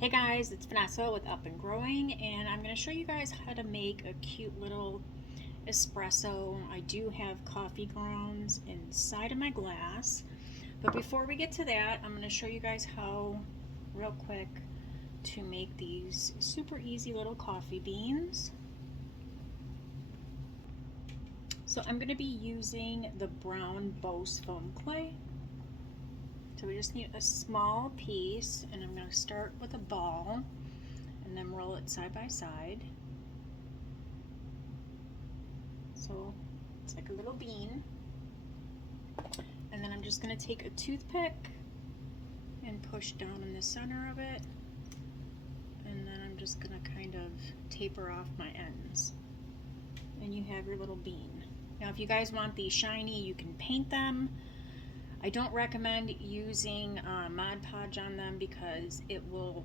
Hey guys, it's Vanessa with Up and Growing, and I'm going to show you guys how to make a cute little espresso. I do have coffee grounds inside of my glass, but before we get to that, I'm going to show you guys how, real quick, to make these super easy little coffee beans. So I'm going to be using the brown Bose foam clay. So we just need a small piece, and I'm going to start with a ball and then roll it side by side. So it's like a little bean. And then I'm just going to take a toothpick and push down in the center of it. And then I'm just going to kind of taper off my ends. And you have your little bean. Now if you guys want these shiny, you can paint them. I don't recommend using Mod Podge on them because it will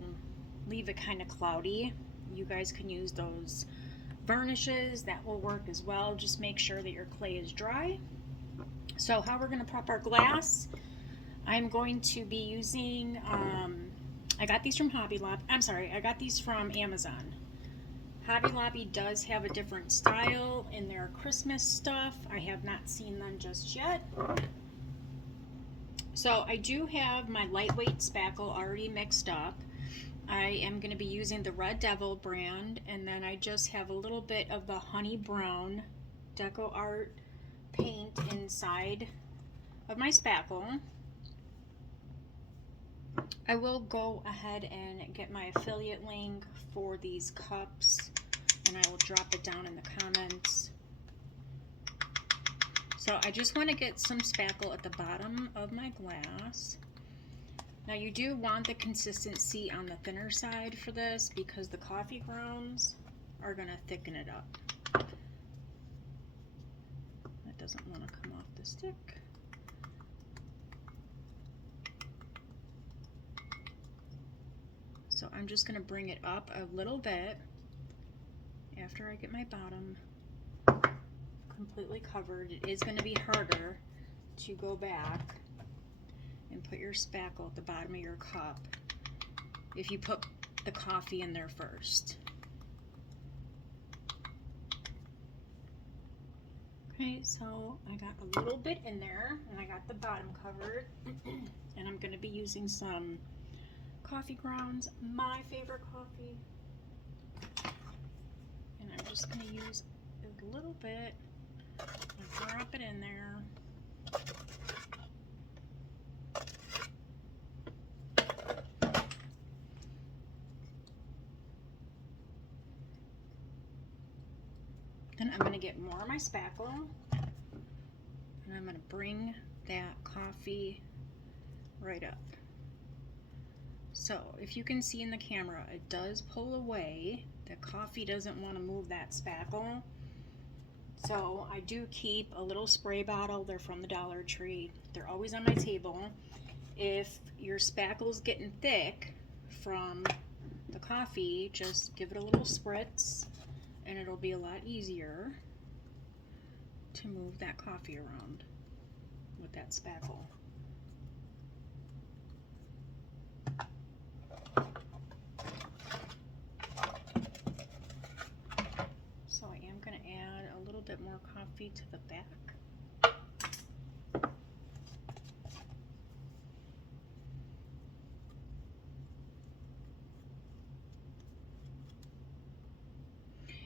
leave it kind of cloudy. You guys can use those varnishes, that will work as well. Just make sure that your clay is dry. So how we're going to prep our glass, I'm going to be using, I got these from Hobby Lobby, I got these from Amazon. Hobby Lobby does have a different style in their Christmas stuff. I have not seen them just yet. So I do have my lightweight spackle already mixed up. I am going to be using the Red Devil brand, and then I just have a little bit of the honey brown deco art paint inside of my spackle. I will go ahead and get my affiliate link for these cups, and I will drop it down in the comments. So I just want to get some spackle at the bottom of my glass. Now you do want the consistency on the thinner side for this because the coffee grounds are going to thicken it up. That doesn't want to come off the stick. So I'm just going to bring it up a little bit after I get my bottom completely covered. It is going to be harder to go back and put your spackle at the bottom of your cup if you put the coffee in there first. Okay, so I got a little bit in there and I got the bottom covered and I'm going to be using some coffee grounds, my favorite coffee, and I'm just going to use a little bit and drop it in there. Then I'm going to get more of my spackle and I'm going to bring that coffee right up. So if you can see in the camera, it does pull away. The coffee doesn't want to move that spackle. So I do keep a little spray bottle. They're from the Dollar Tree. They're always on my table. If your spackle's getting thick from the coffee, just give it a little spritz and it'll be a lot easier to move that coffee around with that spackle. So I am going to add a little bit more coffee to the back.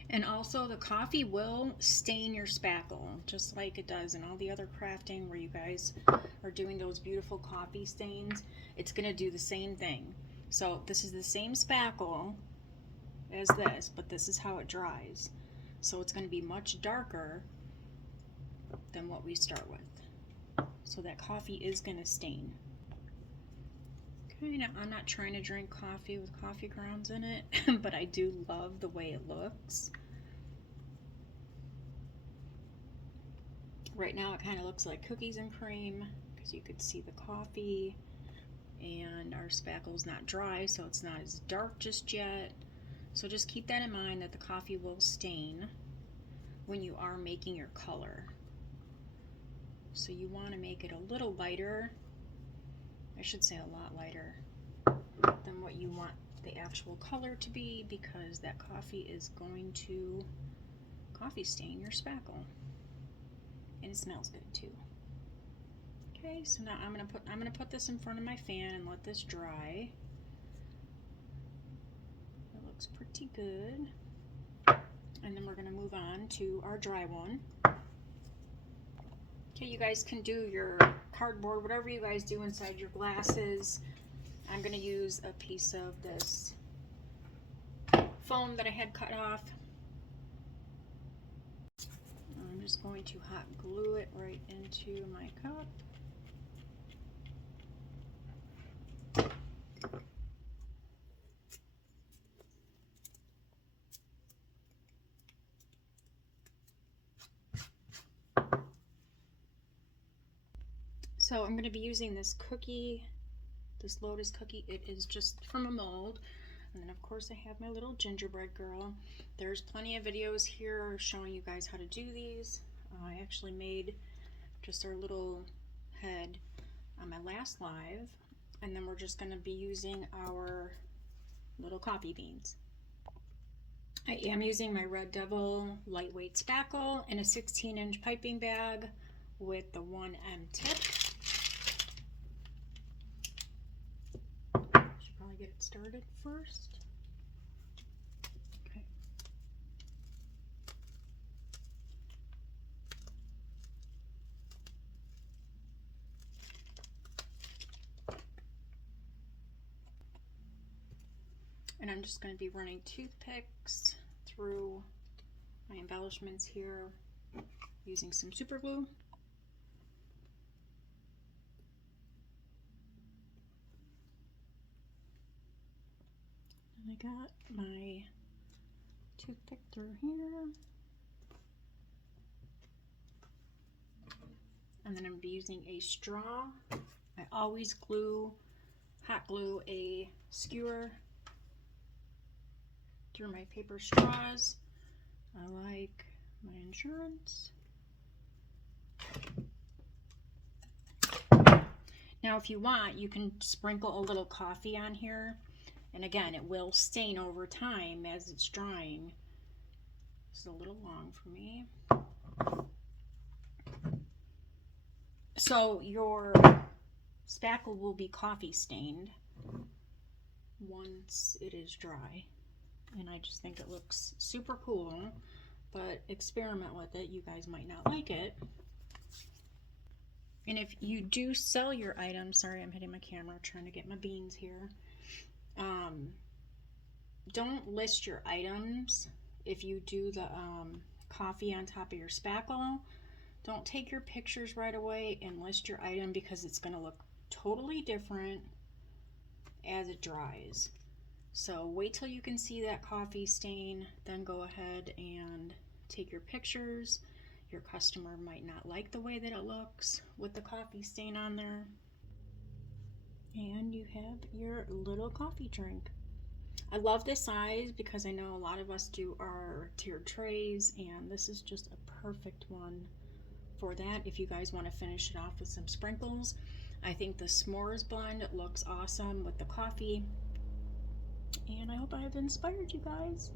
And also the coffee will stain your spackle, just like it does in all the other crafting where you guys are doing those beautiful coffee stains. It's going to do the same thing. So this is the same spackle as this, but this is how it dries. So it's going to be much darker than what we start with. So that coffee is going to stain. Okay, now I'm not trying to drink coffee with coffee grounds in it, but I do love the way it looks. Right now it kind of looks like cookies and cream because you could see the coffee, and our spackle's not dry, so it's not as dark just yet. So just keep that in mind that the coffee will stain when you are making your color. So you want to make it a little lighter. I should say a lot lighter than what you want the actual color to be, because that coffee is going to coffee stain your spackle. And it smells good too. Okay, so now I'm gonna put this in front of my fan and let this dry. It looks pretty good. And then we're gonna move on to our dry one. Okay, you guys can do your cardboard, whatever you guys do inside your glasses. I'm gonna use a piece of this foam that I had cut off. I'm just going to hot glue it right into my cup. So I'm going to be using this cookie, this Lotus cookie. It is just from a mold. And then of course I have my little gingerbread girl. There's plenty of videos here showing you guys how to do these. I actually made just our little head on my last live. And then we're just going to be using our little coffee beans. I am using my Red Devil lightweight spackle in a 16-inch piping bag with the 1M tip. Should probably get it started first. Okay. And I'm just going to be running toothpicks through my embellishments here using some super glue. And I got my toothpick through here. And then I'm going to be using a straw. I always hot glue a skewer through my paper straws. I like my insurance. Now if you want, you can sprinkle a little coffee on here. And again, it will stain over time as it's drying. This is a little long for me. So your spackle will be coffee stained once it is dry. And I just think it looks super cool, but experiment with it. You guys might not like it. And if you do sell your items, sorry, I'm hitting my camera trying to get my beans here. Don't list your items. If you do the coffee on top of your spackle, don't take your pictures right away and list your item, because it's going to look totally different as it dries. So wait till you can see that coffee stain, then go ahead and take your pictures. Your customer might not like the way that it looks with the coffee stain on there. And you have your little coffee drink. I love this size because I know a lot of us do our tiered trays, and this is just a perfect one for that if you guys want to finish it off with some sprinkles. I think the s'mores blend looks awesome with the coffee. And I hope I've inspired you guys.